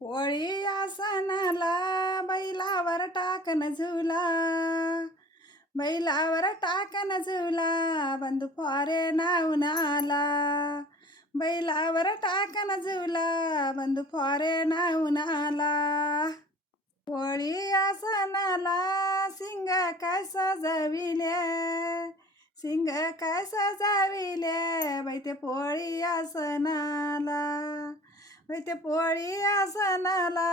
पोळी आसनाला बैलावर टाकन झुला. बैलावर टाकन झुला बंधू फॉरे नाऊन आला. बैलावर टाकन झुला बंधू फॉरे नाऊन आला. पोळी आसनाला सिंग काय सजविले? सिंग काय सजाविल्या बाई ते पोळी आसनाला. ते पोळी आसनाला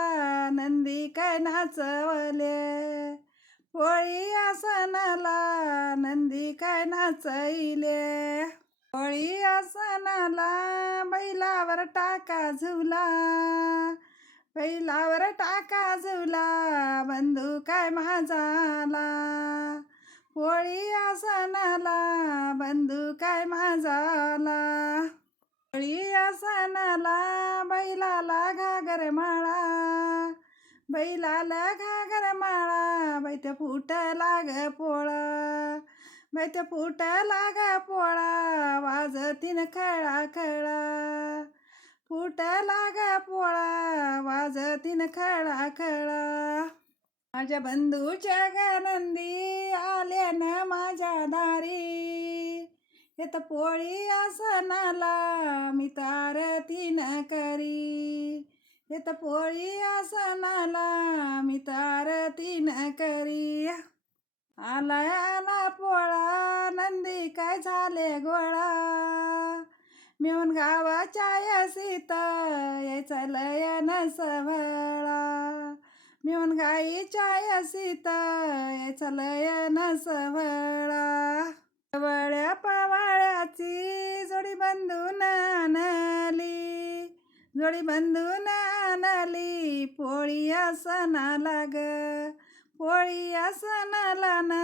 नंदी काय नाचवले? पोळी आसनाला नंदी काय नाचईले पोळी आसनाला बैलावर टाका झुला बैलावर टाका झुला बंधू काय माझाला? पोळी आसनाला बंधू काय माझाला? पोळी आसनाला बैलाला घागर माळा. बैलाला घागर माळा बैत फुट लाग पोळा. बैत फुट लाग पोळा वाजतीन खळा खळा. फुट लाग पोळा वाजतीन खळा खळा. माझ्या बंधूच्या गनंदी आल्यानं माझ्या दारी. येत पोळी आसनाला मी तारतीन तीन येत पोळी आसनाला मी तारतीन करी. आला आला पोळा नंदी काय झाले गोळा? मिळून गावाच्या यसीत यायचं लयन सवळा. मिळून गाईच्या यसीत यायचं लय सवळा. वळ्या पवाळ्याची जोडी बंधून आणली. जोडी बंधून आणली पोळी आसनाला ग पोळी आसनाला ना